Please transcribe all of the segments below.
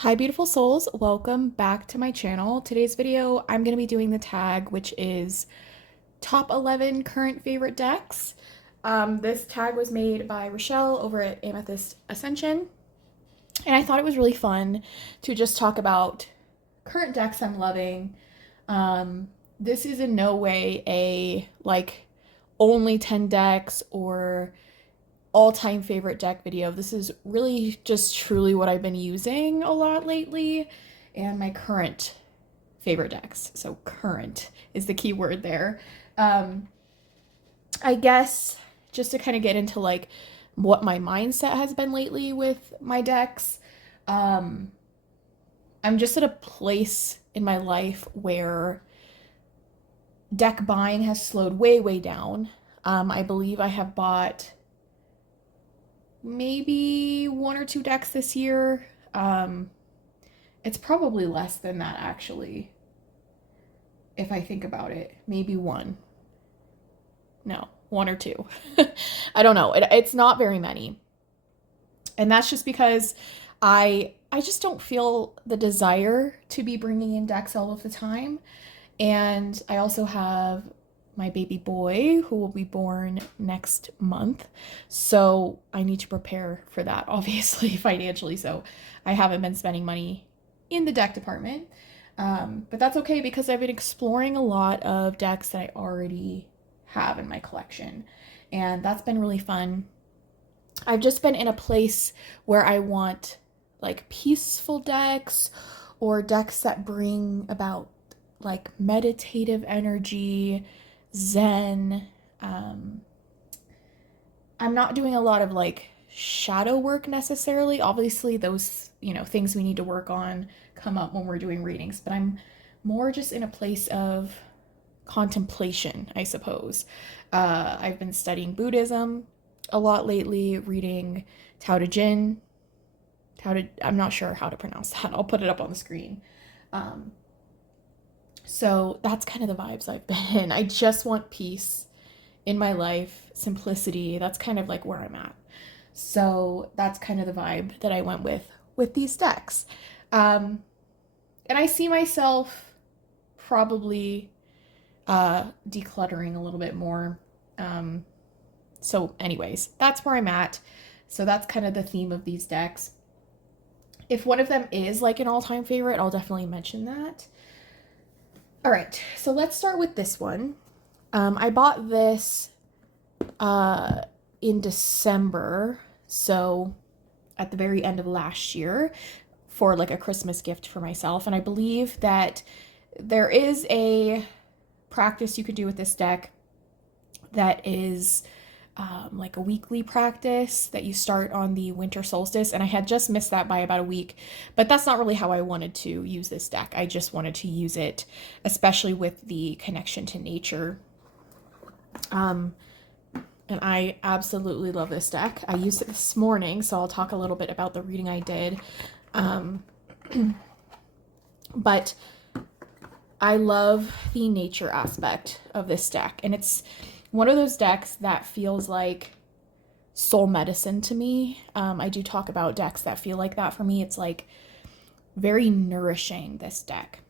Hi beautiful souls, welcome back to my channel. Today's video, I'm going to be doing the tag, which is top 11 current favorite decks. This tag was made by Rochelle over at Amethyst Ascension, and I thought it was really fun to just talk about current decks I'm loving. This is in no way a only 10 decks or all-time favorite deck video. This is really just truly what I've been using a lot lately and my current favorite decks. So current is the key word there. I guess just to kind of get into what my mindset has been lately with my decks. I'm just at a place in my life where deck buying has slowed way down. I believe I have bought maybe one or two decks this year. It's probably less than that, actually, if I think about it. Maybe one. No, one or two. I don't know. It's not very many. And that's just because I just don't feel the desire to be bringing in decks all of the time. And I also have my baby boy who will be born next month. So I need to prepare for that, obviously, financially. So I haven't been spending money in the deck department. But that's okay because I've been exploring a lot of decks that I already have in my collection. And that's been really fun. I've just been in a place where I want peaceful decks or decks that bring about meditative energy, zen. I'm not doing a lot of shadow work necessarily. Obviously those, things we need to work on come up when we're doing readings, but I'm more just in a place of contemplation, I suppose. I've been studying Buddhism a lot lately, reading Tao Te Ching. I'm not sure how to pronounce that. I'll put it up on the screen. So that's kind of the vibes I've been in. I just want peace in my life, simplicity. That's kind of where I'm at. So that's kind of the vibe that I went with these decks. And I see myself probably decluttering a little bit more. So anyways, that's where I'm at. So that's kind of the theme of these decks. If one of them is an all-time favorite, I'll definitely mention that. All right, so let's start with this one. I bought this in December, so at the very end of last year, for a Christmas gift for myself. And I believe that there is a practice you could do with this deck that is a weekly practice that you start on the winter solstice, and I had just missed that by about a week, but that's not really how I wanted to use this deck. I just wanted to use it, especially with the connection to nature. And I absolutely love this deck. I used it this morning, so I'll talk a little bit about the reading I did. But I love the nature aspect of this deck, and it's one of those decks that feels like soul medicine to me. I do talk about decks that feel like that for me. It's very nourishing, this deck.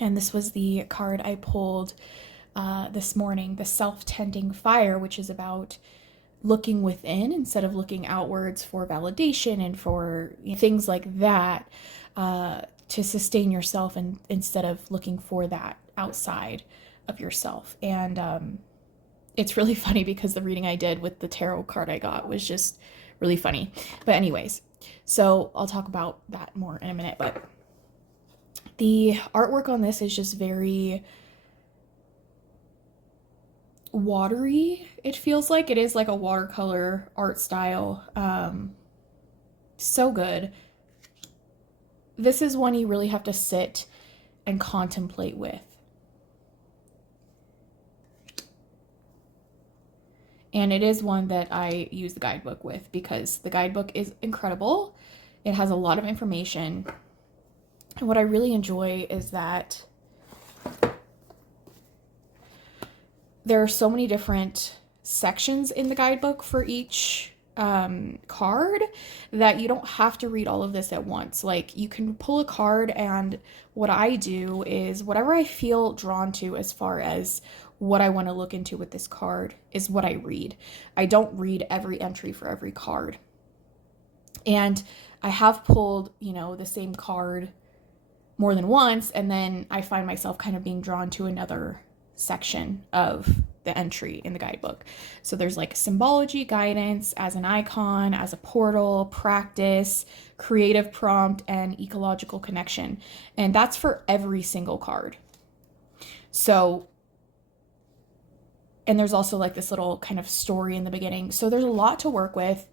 And this was the card I pulled this morning, the Self-Tending Fire, which is about looking within instead of looking outwards for validation and for things like that, to sustain yourself, and instead of looking for that outside of yourself. And it's really funny because the reading I did with the tarot card I got was just really funny. But anyways, so I'll talk about that more in a minute. But the artwork on this is just very watery. It feels like it is a watercolor art style. So good. This is one you really have to sit and contemplate with. And it is one that I use the guidebook with because the guidebook is incredible. It has a lot of information. And what I really enjoy is that there are so many different sections in the guidebook for each card that you don't have to read all of this at once. Like you can pull a card, and what I do is whatever I feel drawn to as far as what I want to look into with this card is what I read. I don't read every entry for every card. And I have pulled, the same card more than once, and then I find myself kind of being drawn to another section of the entry in the guidebook. So there's like symbology, guidance, as an icon, as a portal, practice, creative prompt, and ecological connection. And that's for every single card. So, and there's also like this little kind of story in the beginning. So there's a lot to work with.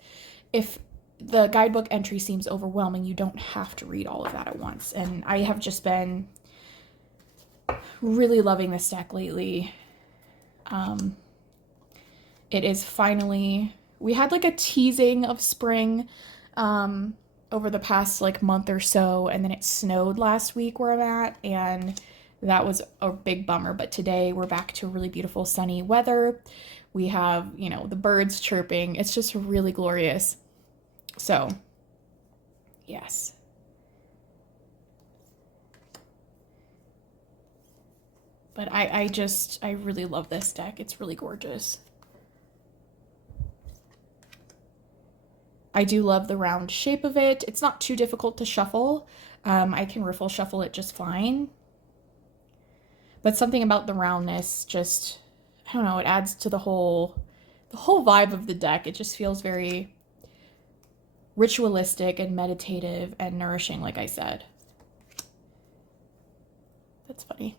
If the guidebook entry seems overwhelming, you don't have to read all of that at once. And I have just been really loving this deck lately. It is finally, we had like a teasing of spring over the past like month or so, and then it snowed last week where I'm at, and that was a big bummer. But today we're back to really beautiful sunny weather. We have, the birds chirping. It's just really glorious. So, yes. But I really love this deck. It's really gorgeous. I do love the round shape of it. It's not too difficult to shuffle. I can riffle shuffle it just fine. But something about the roundness just, I don't know, it adds to the whole vibe of the deck. It just feels very ritualistic and meditative and nourishing, like I said. That's funny.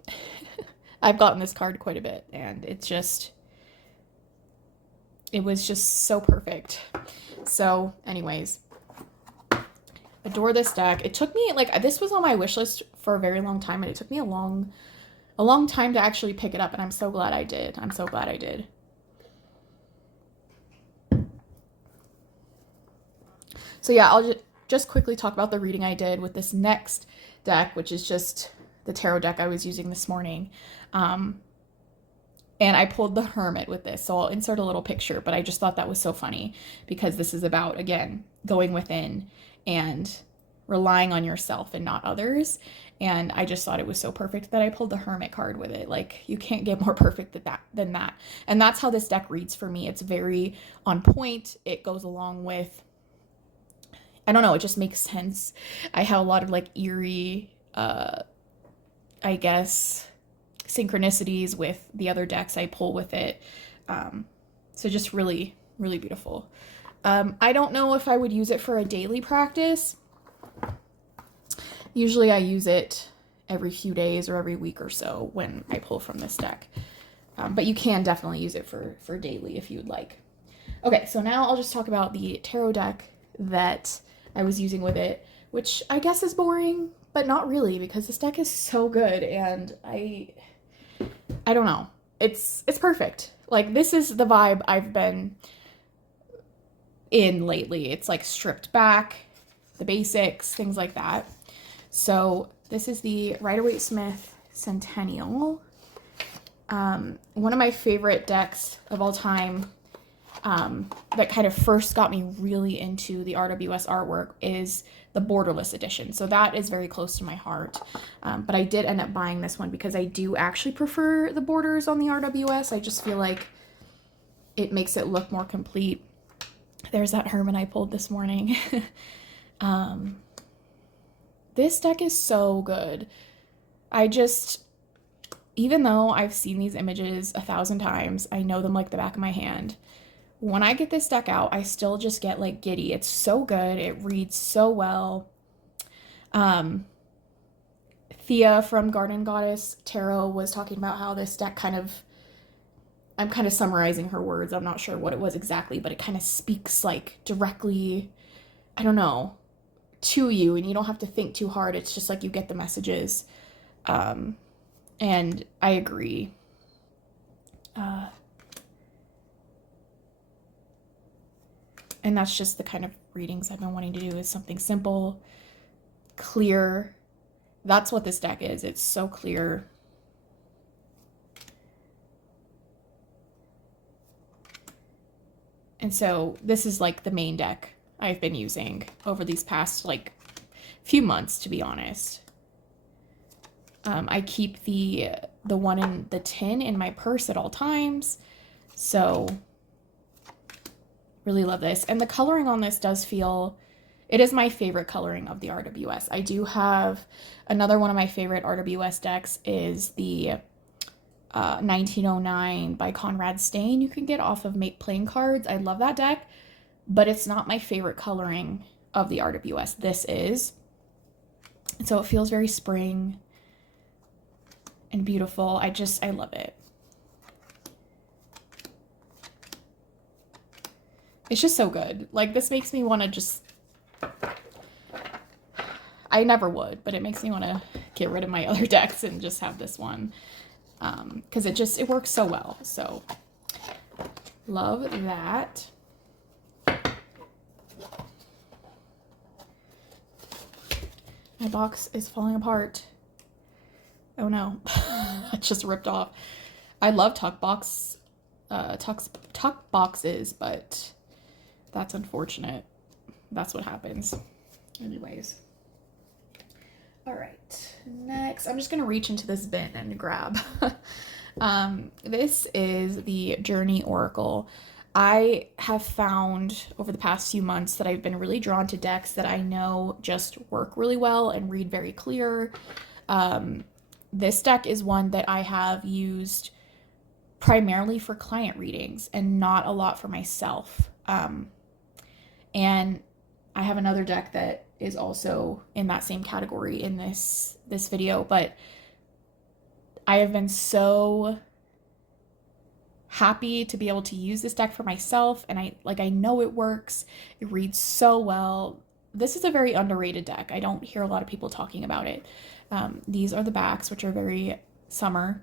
I've gotten this card quite a bit, and it was just so perfect. So anyways, adore this deck. It took me, this was on my wish list for a very long time, and it took me a long time to actually pick it up, and I'm so glad I did. So yeah, I'll just quickly talk about the reading I did with this next deck, which is just the tarot deck I was using this morning. And I pulled the Hermit with this, so I'll insert a little picture, but I just thought that was so funny because this is about, again, going within and relying on yourself and not others. And I just thought it was so perfect that I pulled the Hermit card with it. Like, you can't get more perfect than that. And that's how this deck reads for me. It's very on point. It goes along with, I don't know, it just makes sense. I have a lot of like eerie, I guess, synchronicities with the other decks I pull with it. So just really, really beautiful. I don't know if I would use it for a daily practice. Usually I use it every few days or every week or so when I pull from this deck. But you can definitely use it for daily if you'd like. Okay, so now I'll just talk about the tarot deck that I was using with it, which I guess is boring, but not really, because this deck is so good, and I don't know. It's perfect. Like, this is the vibe I've been in lately. It's like stripped back, the basics, things like that. So this is the Rider-Waite-Smith Centennial. One of my favorite decks of all time, that kind of first got me really into the RWS artwork is the Borderless edition. So that is very close to my heart. But I did end up buying this one because I do actually prefer the borders on the RWS. I just feel like it makes it look more complete. There's that Hermit I pulled this morning. This deck is so good. Even though I've seen these images 1,000 times, I know them like the back of my hand. When I get this deck out, I still just get like giddy. It's so good. It reads so well. Thea from Garden Goddess Tarot was talking about how this deck I'm kind of summarizing her words. I'm not sure what it was exactly, but it kind of speaks like directly, I don't know, to you, and you don't have to think too hard. It's just like you get the messages. And I agree. And that's just the kind of readings I've been wanting to do, is something simple, clear. That's what this deck is. It's so clear. And so this is like the main deck I've been using over these past like few months, to be honest. I keep the one in the tin in my purse at all times. So really love this. And the coloring on this does feel, it is my favorite coloring of the RWS. I do have another one of my favorite RWS decks is the 1909 by Conrad Stain you can get off of Make Playing Cards. I love that deck, but it's not my favorite coloring of the RWS. This is. And so it feels very spring and beautiful. I love it. It's just so good. Like, this makes me want to just, I never would, but it makes me want to get rid of my other decks and just have this one. Because it works so well. So love that. My box is falling apart. Oh no. It just ripped off. I love tuck boxes, but that's unfortunate. That's what happens. Anyways. All right, next, I'm just gonna reach into this bin and grab. This is the Journey Oracle. I have found over the past few months that I've been really drawn to decks that I know just work really well and read very clear. This deck is one that I have used primarily for client readings and not a lot for myself. And I have another deck that is also in that same category in this video, but I have been so happy to be able to use this deck for myself, and I know it works. It reads so well. This is a very underrated deck. I don't hear a lot of people talking about it. These are the backs, which are very summer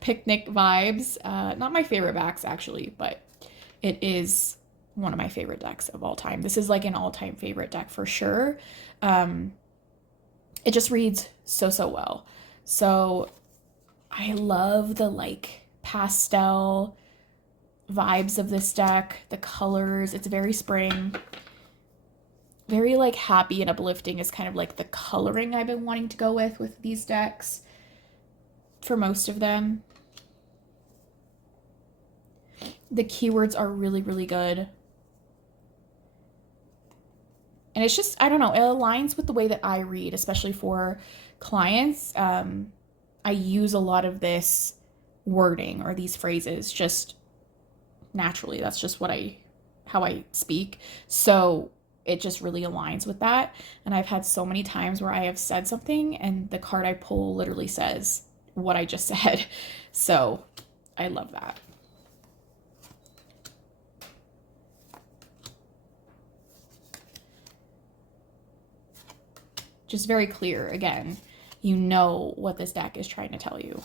picnic vibes. Not my favorite backs actually, but it is one of my favorite decks of all time. This is like an all-time favorite deck for sure. It just reads so well. So I love the like pastel vibes of this deck, the colors. It's very spring, very like happy and uplifting is kind of like the coloring I've been wanting to go with these decks for most of them. The keywords are really good. And it's just, I don't know, it aligns with the way that I read, especially for clients. I use a lot of this wording or these phrases just naturally. That's just how I speak. So it just really aligns with that. And I've had so many times where I have said something and the card I pull literally says what I just said. So I love that. Just very clear. Again, you know what this deck is trying to tell you.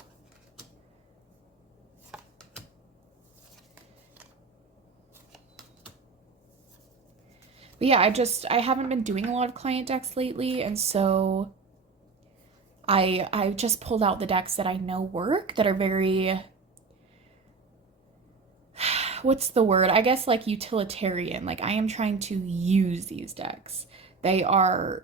But yeah, I haven't been doing a lot of client decks lately, and so I just pulled out the decks that I know work, that are very, what's the word? I guess like utilitarian. Like I am trying to use these decks. They are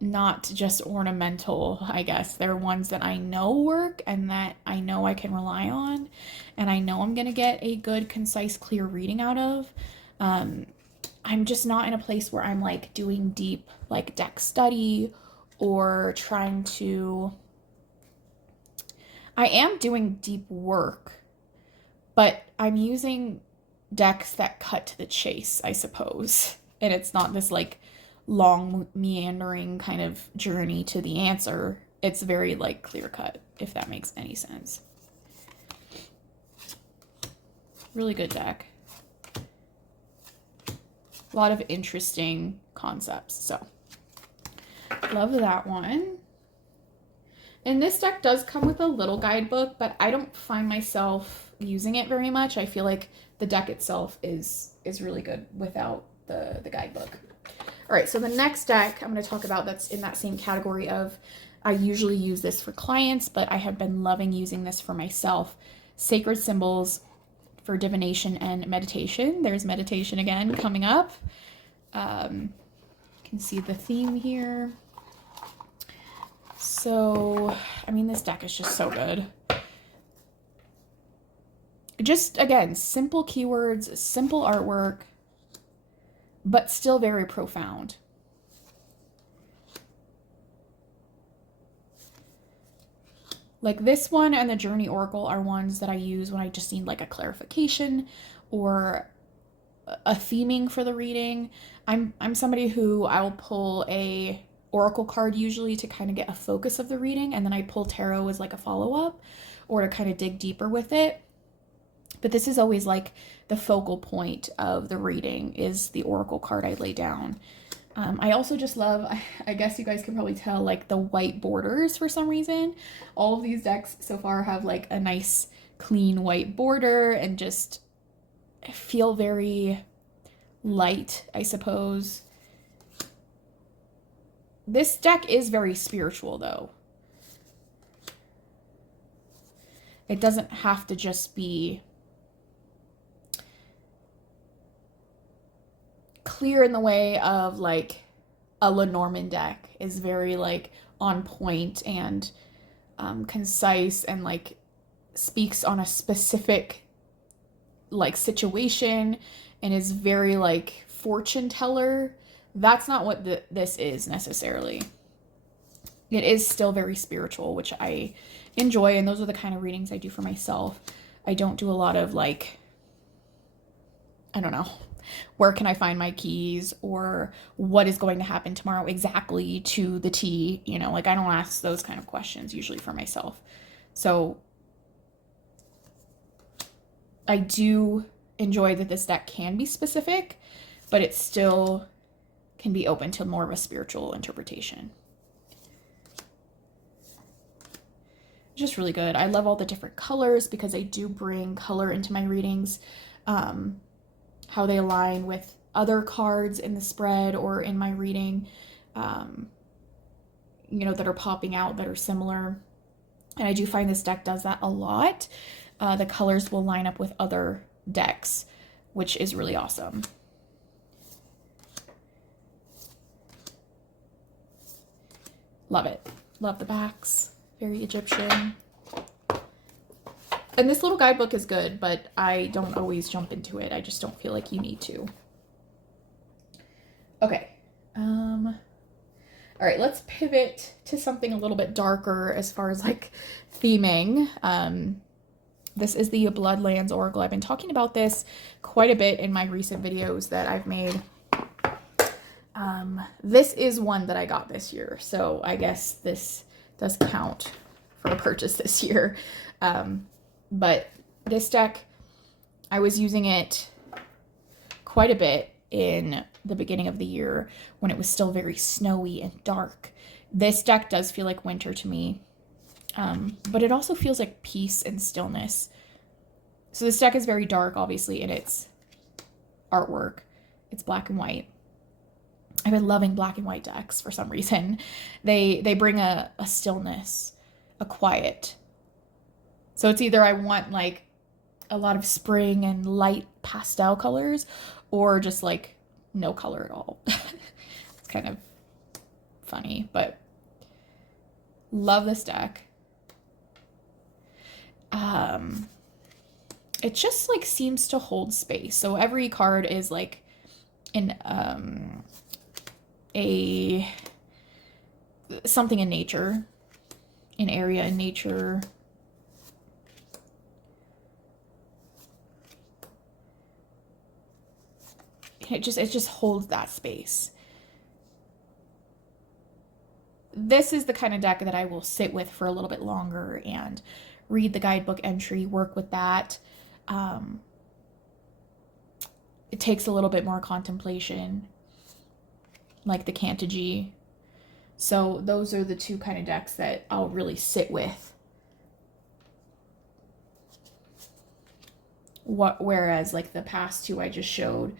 not just ornamental, I guess. They're ones that I know work and that I know I can rely on, and I know I'm gonna get a good, concise, clear reading out of. I'm just not in a place where I'm like doing deep like deck study or trying to, I am doing deep work, but I'm using decks that cut to the chase, I suppose. And it's not this like long meandering kind of journey to the answer. It's very like clear cut, if that makes any sense. Really good deck. A lot of interesting concepts. So love that one. And this deck does come with a little guidebook, but I don't find myself using it very much. I feel like the deck itself is really good without the guidebook. All right, so the next deck I'm going to talk about that's in that same category of, I usually use this for clients, but I have been loving using this for myself. Sacred Symbols for divination and meditation. There's meditation again coming up. You can see the theme here. So, I mean, this deck is just so good. Just, again, simple keywords, simple artwork, but still very profound. Like this one and the Journey Oracle are ones that I use when I just need like a clarification or a theming for the reading. I'm somebody who I'll pull a oracle card usually to kind of get a focus of the reading, and then I pull tarot as like a follow-up or to kind of dig deeper with it. But this is always like the focal point of the reading is the oracle card I lay down. I also just love, I guess you guys can probably tell, like the white borders for some reason. All of these decks so far have like a nice clean white border and just feel very light, I suppose. This deck is very spiritual though. It doesn't have to just be clear in the way of like a Lenormand deck is very like on point and concise and like speaks on a specific like situation and is very like fortune teller. That's not what this is necessarily. It is still very spiritual, which I enjoy, and those are the kind of readings I do for myself. I don't do a lot of like, I don't know, where can I find my keys or what is going to happen tomorrow exactly to the T, you know, like I don't ask those kind of questions usually for myself. So I do enjoy that this deck can be specific, but it still can be open to more of a spiritual interpretation. Just really good. I love all the different colors because I do bring color into my readings. How they align with other cards in the spread or in my reading, you know, that are popping out that are similar. And I do find this deck does that a lot. The colors will line up with other decks, which is really awesome. Love it. Love the backs. Very Egyptian. And this little guidebook is good, but I don't always jump into it. I just don't feel like you need to. Okay. All right, let's pivot to something a little bit darker as far as like theming. This is the Bloodlands Oracle. I've been talking about this quite a bit in my recent videos that I've made. This is one that I got this year, so I guess this does count for a purchase this year. But this deck, I was using it quite a bit in the beginning of the year when it was still very snowy and dark. This deck does feel like winter to me, but it also feels like peace and stillness. So this deck is very dark, obviously, in its artwork. It's black and white. I've been loving black and white decks for some reason. They bring a stillness, a quiet. So it's either I want like a lot of spring and light pastel colors or just like no color at all. It's kind of funny, but love this deck. It just like seems to hold space. So every card is like in something in nature, an area in nature. It just holds that space. This is the kind of deck that I will sit with for a little bit longer and read the guidebook entry, work with that. It takes a little bit more contemplation, like the Cantagy. So those are the two kind of decks that I'll really sit with. Whereas like the past two I just showed,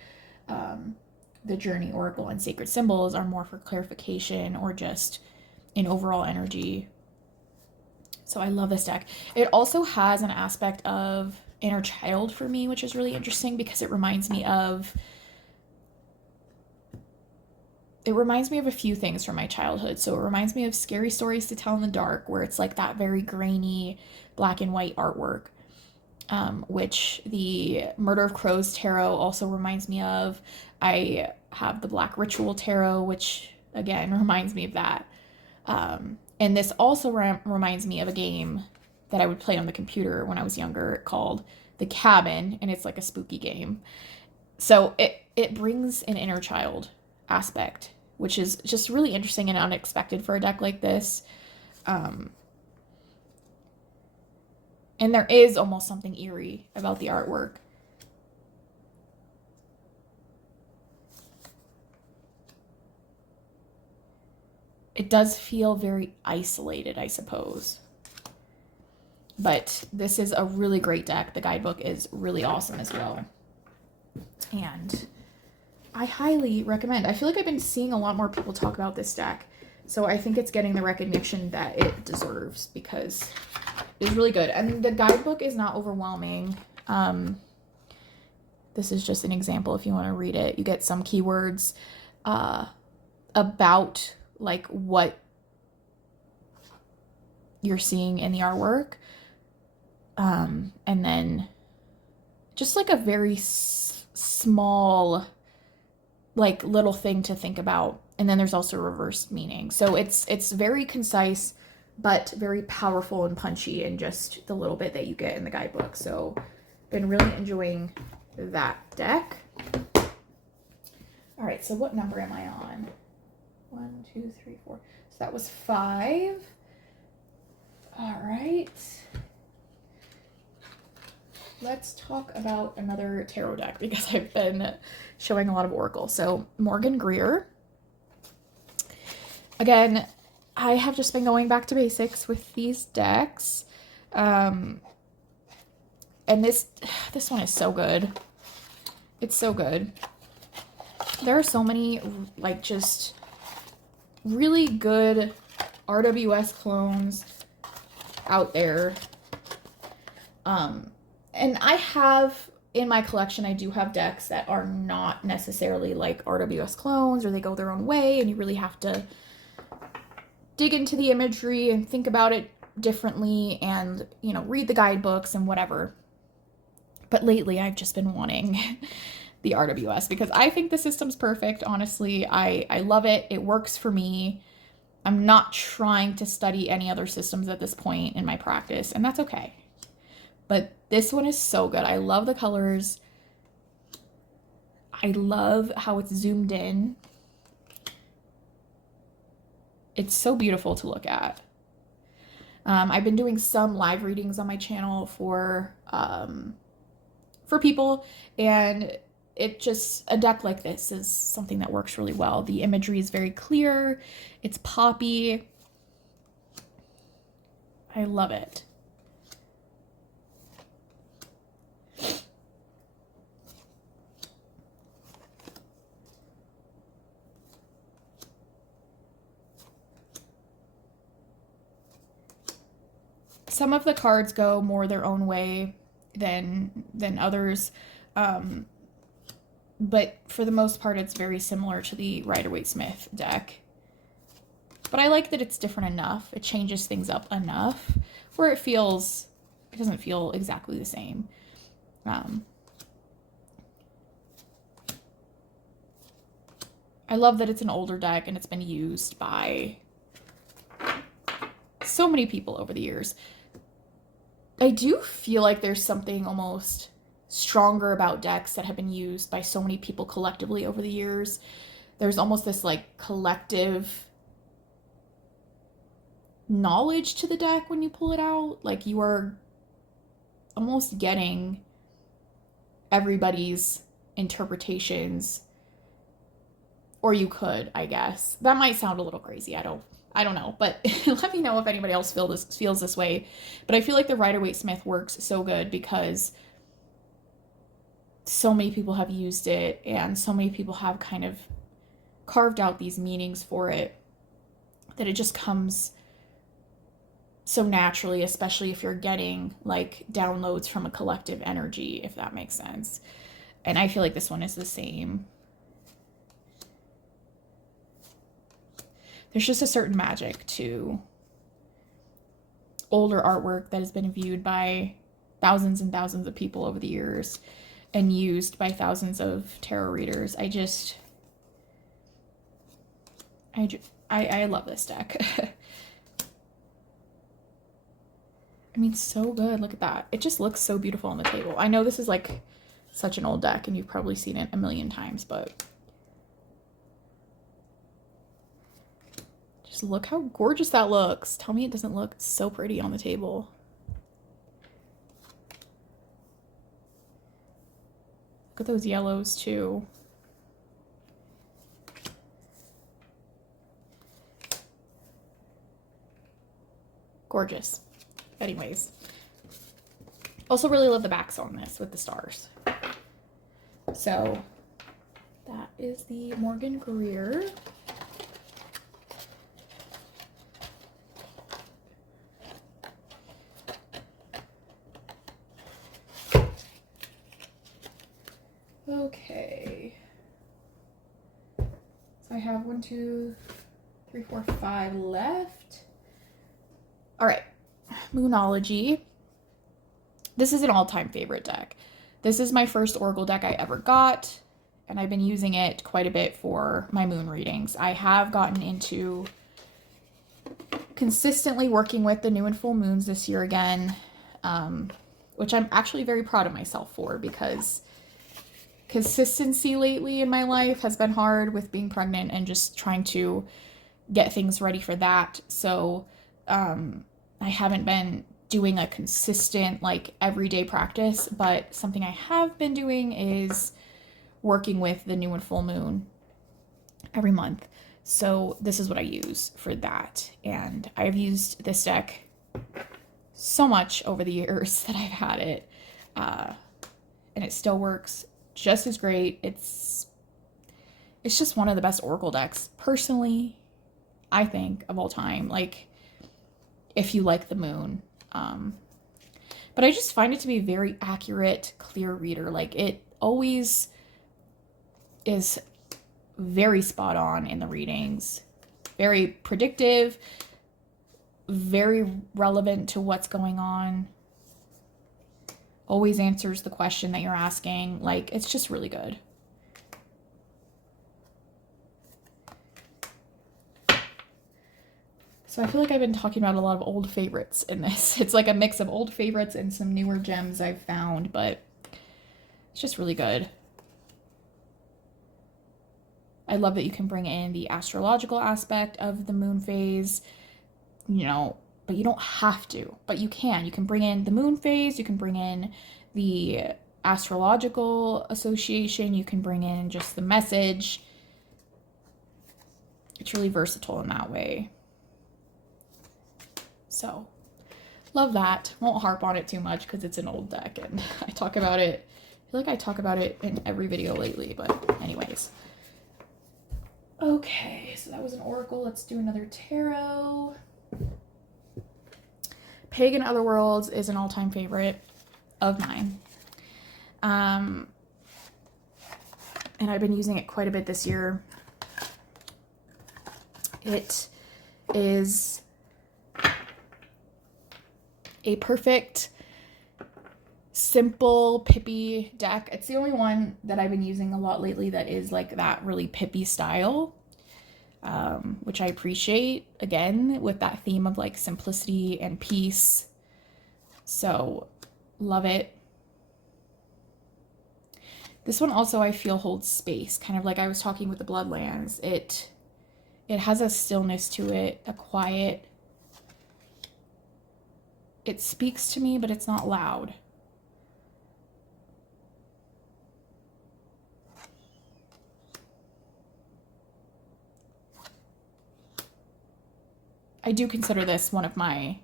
the Journey Oracle and Sacred Symbols are more for clarification or just an overall energy. So I love this deck. It also has an aspect of inner child for me, which is really interesting because it reminds me of a few things from my childhood. So it reminds me of Scary Stories to Tell in the Dark, where it's like that very grainy black and white artwork, which the Murder of Crows tarot also reminds me of. I have the Black Ritual tarot, which again reminds me of that. And this also reminds me of a game that I would play on the computer when I was younger called The Cabin, and it's like a spooky game. So it brings an inner child aspect, which is just really interesting and unexpected for a deck like this. And there is almost something eerie about the artwork. It does feel very isolated, I suppose. But this is a really great deck. The guidebook is really awesome as well. And I highly recommend. I feel like I've been seeing a lot more people talk about this deck. So I think it's getting the recognition that it deserves because it's really good. And the guidebook is not overwhelming. This is just an example if you want to read it. You get some keywords about like what you're seeing in the artwork. And then just like a very small like little thing to think about. And then there's also reversed meaning. So it's very concise, but very powerful and punchy in just the little bit that you get in the guidebook. So been really enjoying that deck. All right, so what number am I on? 1, 2, 3, 4. So that was 5. All right. Let's talk about another tarot deck because I've been showing a lot of Oracle. So Morgan Greer. Again, I have just been going back to basics with these decks. And this one is so good. It's so good. There are so many like just really good RWS clones out there. And I have, in my collection, I do have decks that are not necessarily like RWS clones, or they go their own way, and you really have to dig into the imagery and think about it differently and, you know, read the guidebooks and whatever. But lately, I've just been wanting the RWS because I think the system's perfect, honestly. I love it. It works for me. I'm not trying to study any other systems at this point in my practice, and that's okay. But this one is so good. I love the colors. I love how it's zoomed in. It's so beautiful to look at. I've been doing some live readings on my channel for people, and it just, a deck like this is something that works really well. The imagery is very clear. It's poppy. I love it. Some of the cards go more their own way than others, but for the most part, it's very similar to the Rider-Waite-Smith deck. But I like that it's different enough. It changes things up enough where it doesn't feel exactly the same. I love that it's an older deck and it's been used by so many people over the years. I do feel like there's something almost stronger about decks that have been used by so many people collectively over the years. There's almost this like collective knowledge to the deck when you pull it out. Like you are almost getting everybody's interpretations, or you could, I guess. That might sound a little crazy. I don't know, but let me know if anybody else feels this way. But I feel like the Rider-Waite-Smith works so good because so many people have used it and so many people have kind of carved out these meanings for it that it just comes so naturally, especially if you're getting like downloads from a collective energy, if that makes sense. And I feel like this one is the same. There's just a certain magic to older artwork that has been viewed by thousands and thousands of people over the years and used by thousands of tarot readers. I love this deck. I mean, so good. Look at that. It just looks so beautiful on the table. I know this is like such an old deck and you've probably seen it a million times, but just look how gorgeous that looks. Tell me it doesn't look so pretty on the table. Look at those yellows too. Gorgeous. Anyways, also really love the backs on this with the stars. So that is the Morgan Greer. Okay. So I have 1, 2, 3, 4, 5 left. All right. Moonology. This is an all-time favorite deck. This is my first Oracle deck I ever got, and I've been using it quite a bit for my moon readings. I have gotten into consistently working with the new and full moons this year again, which I'm actually very proud of myself for, because consistency lately in my life has been hard with being pregnant and just trying to get things ready for that. So I haven't been doing a consistent, like, everyday practice, but something I have been doing is working with the new and full moon every month. So this is what I use for that. And I've used this deck so much over the years that I've had it. And it still works just as great. It's just one of the best Oracle decks, personally, I think, of all time. Like, if you like the moon. But I just find it to be a very accurate, clear reader. Like, it always is very spot on in the readings. Very predictive, very relevant to what's going on. Always answers the question that you're asking. Like, it's just really good. So I feel like I've been talking about a lot of old favorites in this. It's like a mix of old favorites and some newer gems I've found, but it's just really good. I love that you can bring in the astrological aspect of the moon phase, you know, but you don't have to, but you can. You can bring in the moon phase, you can bring in the astrological association, you can bring in just the message. It's really versatile in that way. So, love that. Won't harp on it too much because it's an old deck and I talk about it. I feel like I talk about it in every video lately, but anyways. Okay, so that was an Oracle. Let's do another tarot. Pagan Otherworlds is an all-time favorite of mine. And I've been using it quite a bit this year. It is a perfect, simple, pippy deck. It's the only one that I've been using a lot lately that is like that really pippy style, which I appreciate, again, with that theme of like simplicity and peace. So, love it. This one also I feel holds space, kind of like I was talking with the Bloodlands. It has a stillness to it, a quiet. It speaks to me, but it's not loud. I do consider this one of my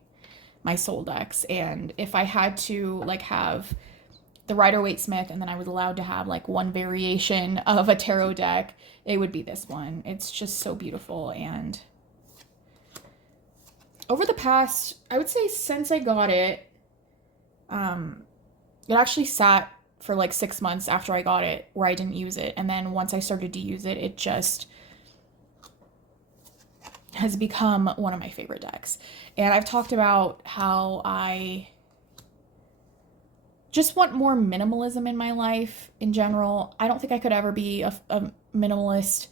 soul decks, and if I had to like have the Rider-Waite-Smith and then I was allowed to have like one variation of a tarot deck, it would be this one. It's just so beautiful, and over the past, I would say since I got it, it actually sat for like 6 months after I got it where I didn't use it. And then once I started to use it, it just has become one of my favorite decks. And I've talked about how I just want more minimalism in my life in general. I don't think I could ever be a minimalist,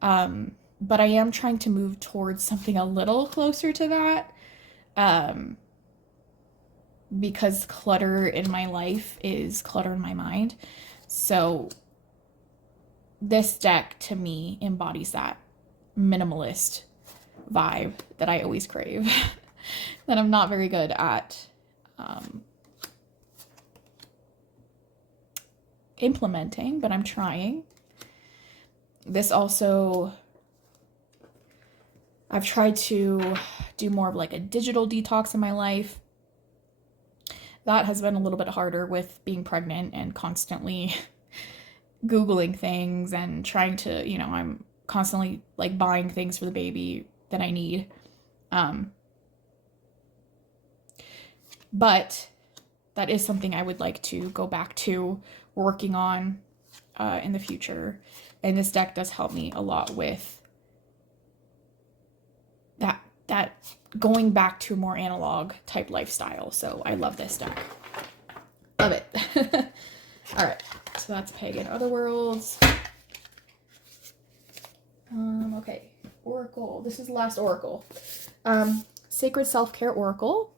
but I am trying to move towards something a little closer to that, because clutter in my life is clutter in my mind. So this deck to me embodies that minimalist vibe that I always crave, that I'm not very good at implementing, but I'm trying. This also, I've tried to do more of like a digital detox in my life. That has been a little bit harder with being pregnant and constantly Googling things and trying to, I'm constantly like buying things for the baby that I need. But that is something I would like to go back to working on in the future. And this deck does help me a lot with that going back to a more analog type lifestyle. So I love this deck. Love it. All right, so that's Pagan Otherworlds. Okay, Oracle. This is the last Oracle. Sacred Self-Care Oracle.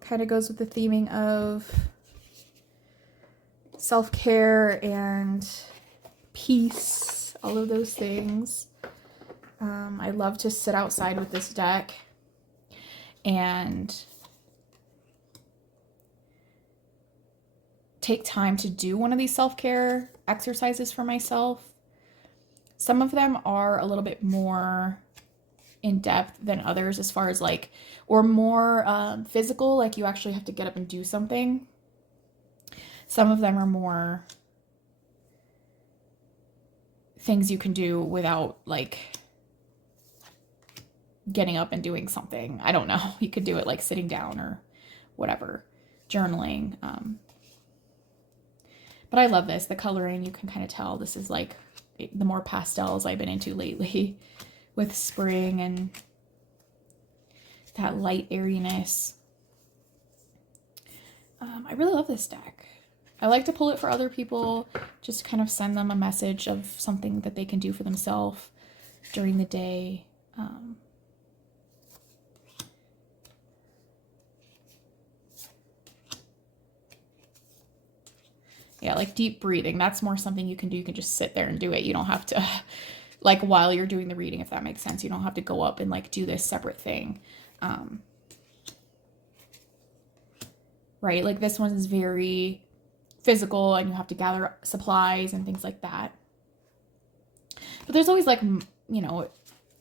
Kind of goes with the theming of self-care and peace, all of those things. I love to sit outside with this deck and take time to do one of these self-care exercises for myself. Some of them are a little bit more in depth than others as far as like, or more physical, like you actually have to get up and do something. Some of them are more things you can do without like getting up and doing something. I don't know. You could do it like sitting down or whatever, journaling. But I love this. The coloring, you can kind of tell this is like the more pastels I've been into lately with spring and that light airiness. I really love this deck. I like to pull it for other people, just to kind of send them a message of something that they can do for themselves during the day. Yeah, like deep breathing. That's more something you can do. You can just sit there and do it. You don't have to, like while you're doing the reading, if that makes sense. You don't have to go up and like do this separate thing. Right? Like this one is very physical and you have to gather supplies and things like that. But there's always like,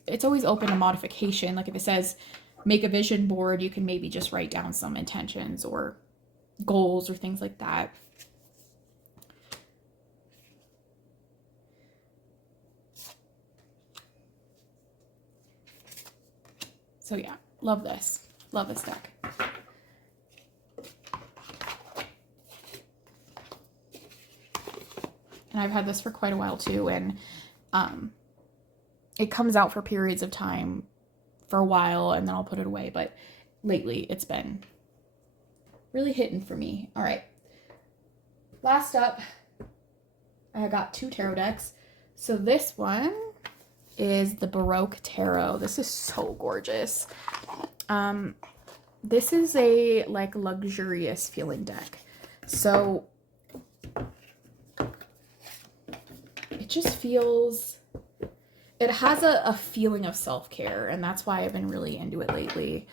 it's always open to modification. Like if it says make a vision board, you can maybe just write down some intentions or goals or things like that. So yeah, love this. Love this deck. And I've had this for quite a while too, and it comes out for periods of time for a while, and then I'll put it away. But lately, it's been really hitting for me. All right. Last up, I got 2 tarot decks. So this one is the Baroque Tarot. This is so gorgeous. This is a like luxurious feeling deck. So it just feels, it has a feeling of self-care, and that's why I've been really into it lately.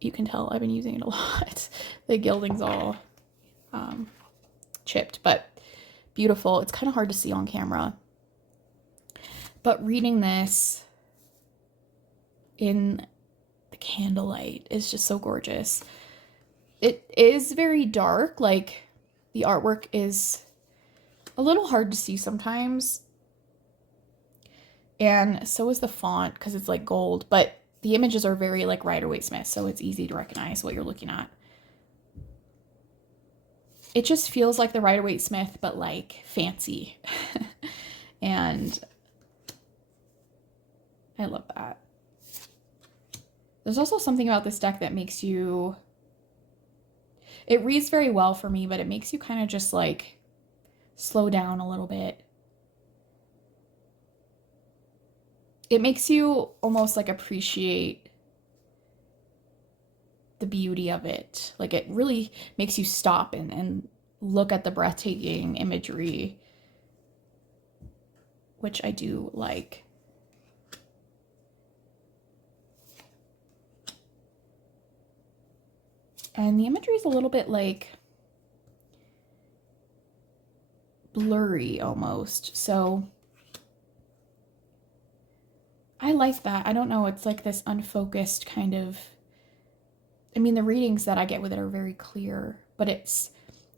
You can tell I've been using it a lot. The gilding's all chipped, but beautiful. It's kind of hard to see on camera. But reading this in the candlelight is just so gorgeous. It is very dark, like the artwork is a little hard to see sometimes. And so is the font because it's like gold, but the images are very like Rider-Waite-Smith, so it's easy to recognize what you're looking at. It just feels like the Rider-Waite-Smith, but like fancy. And I love that. There's also something about this deck that makes you, it reads very well for me, but it makes you kind of just like slow down a little bit. It makes you almost like appreciate the beauty of it. Like it really makes you stop and look at the breathtaking imagery, which I do like. And the imagery is a little bit like blurry almost. So I like that. I don't know. It's like this unfocused kind of, I mean, the readings that I get with it are very clear, but it's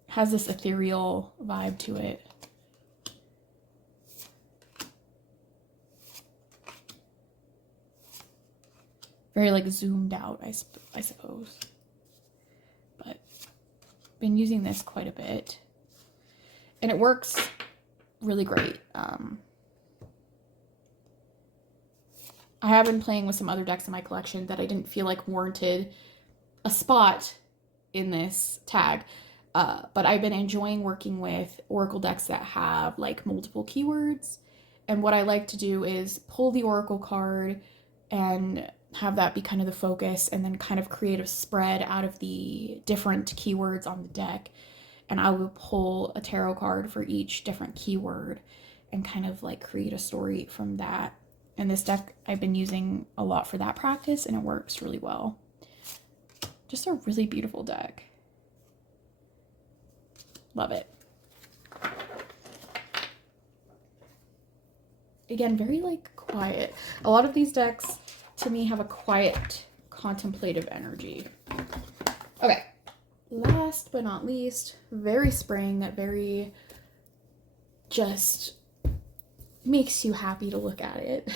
has this ethereal vibe to it. Very like zoomed out, I suppose. But been using this quite a bit. And it works really great. I have been playing with some other decks in my collection that I didn't feel like warranted a spot in this tag. But I've been enjoying working with Oracle decks that have like multiple keywords. And what I like to do is pull the Oracle card and have that be kind of the focus, and then kind of create a spread out of the different keywords on the deck. And I will pull a tarot card for each different keyword and kind of like create a story from that. And this deck I've been using a lot for that practice, and it works really well. Just a really beautiful deck. Love it. Again, very like quiet. A lot of these decks to me have a quiet, contemplative energy. Okay, last but not least, very spring, very just makes you happy to look at it.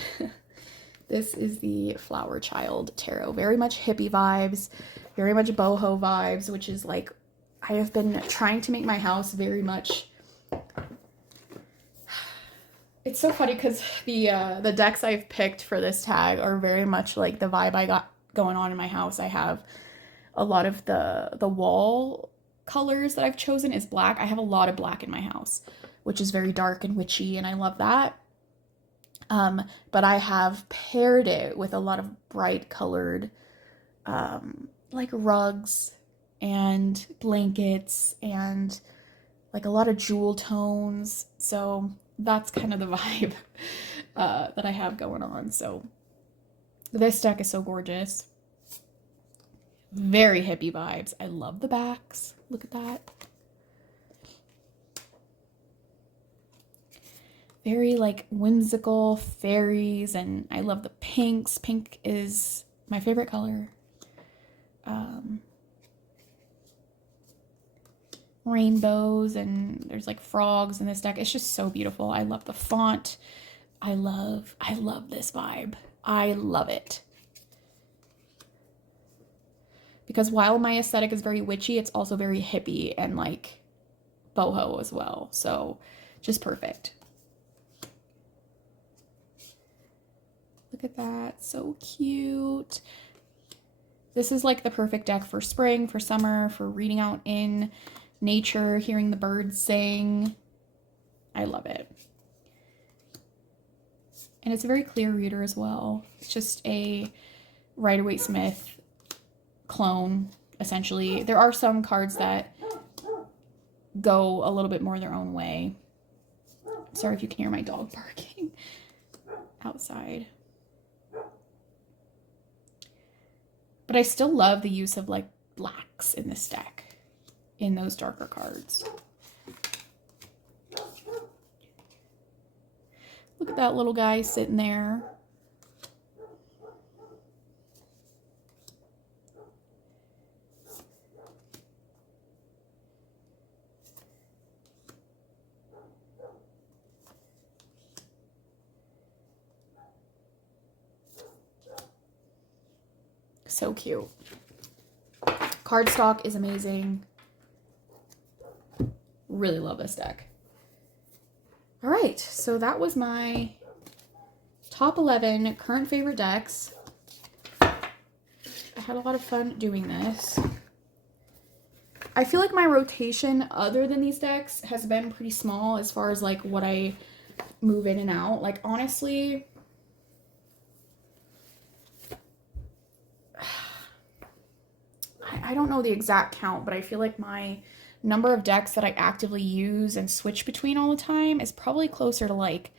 This is the Flower Child Tarot. Very much hippie vibes, very much boho vibes, which is like, I have been trying to make my house very much. It's so funny because the decks I've picked for this tag are very much like the vibe I got going on in my house. I have a lot of the wall colors that I've chosen is black. I have a lot of black in my house, which is very dark and witchy, and I love that. But I have paired it with a lot of bright colored like rugs and blankets and like a lot of jewel tones. So that's kind of the vibe that I have going on. So this deck is so gorgeous. Very hippie vibes. I love the backs. Look at that. Very like whimsical fairies, and I love the pinks. Pink is my favorite color. Rainbows, and there's like frogs in this deck. It's just so beautiful. I love the font. I love this vibe. I love it. Because while my aesthetic is very witchy, it's also very hippie and like boho as well. So just perfect. Look at that. So cute. This is like the perfect deck for spring, for summer, for reading out in nature, hearing the birds sing. I love it. And it's a very clear reader as well. It's just a Rider-Waite-Smith clone, essentially. There are some cards that go a little bit more their own way. Sorry if you can hear my dog barking outside. But I still love the use of like blacks in this deck, in those darker cards. Look at that little guy sitting there. So cute. Cardstock is amazing. Really love this deck. All right, so that was my top 11 current favorite decks. I had a lot of fun doing this. I feel like my rotation other than these decks has been pretty small as far as like what I move in and out. Like honestly, I don't know the exact count, but I feel like my number of decks that I actively use and switch between all the time is probably closer to like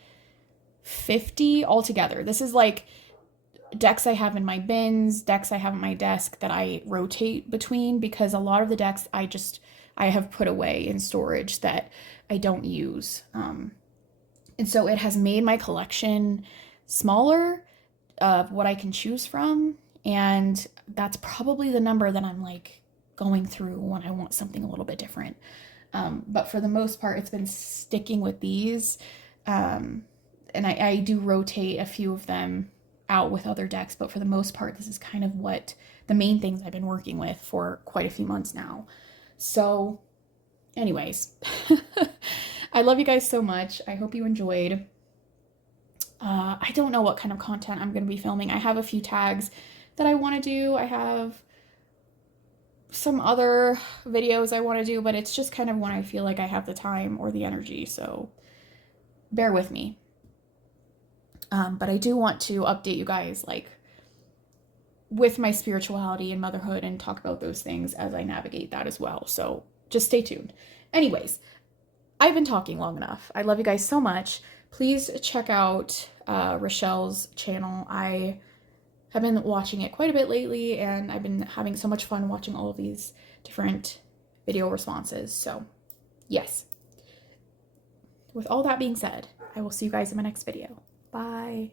50 altogether. This is like decks I have in my bins, decks I have on my desk that I rotate between, because a lot of the decks I have put away in storage that I don't use. And so it has made my collection smaller of what I can choose from. And that's probably the number that I'm like going through when I want something a little bit different. But for the most part, it's been sticking with these. And I do rotate a few of them out with other decks, but for the most part, this is kind of what the main things I've been working with for quite a few months now. So anyways, I love you guys so much. I hope you enjoyed. I don't know what kind of content I'm going to be filming. I have a few tags that I want to do. I have some other videos I want to do, but it's just kind of when I feel like I have the time or the energy, so bear with me. But I do want to update you guys like with my spirituality and motherhood and talk about those things as I navigate that as well. So just stay tuned. Anyways, I've been talking long enough. I love you guys so much. Please check out Rochelle's channel. I have been watching it quite a bit lately, and I've been having so much fun watching all of these different video responses. So yes. With all that being said, I will see you guys in my next video. Bye.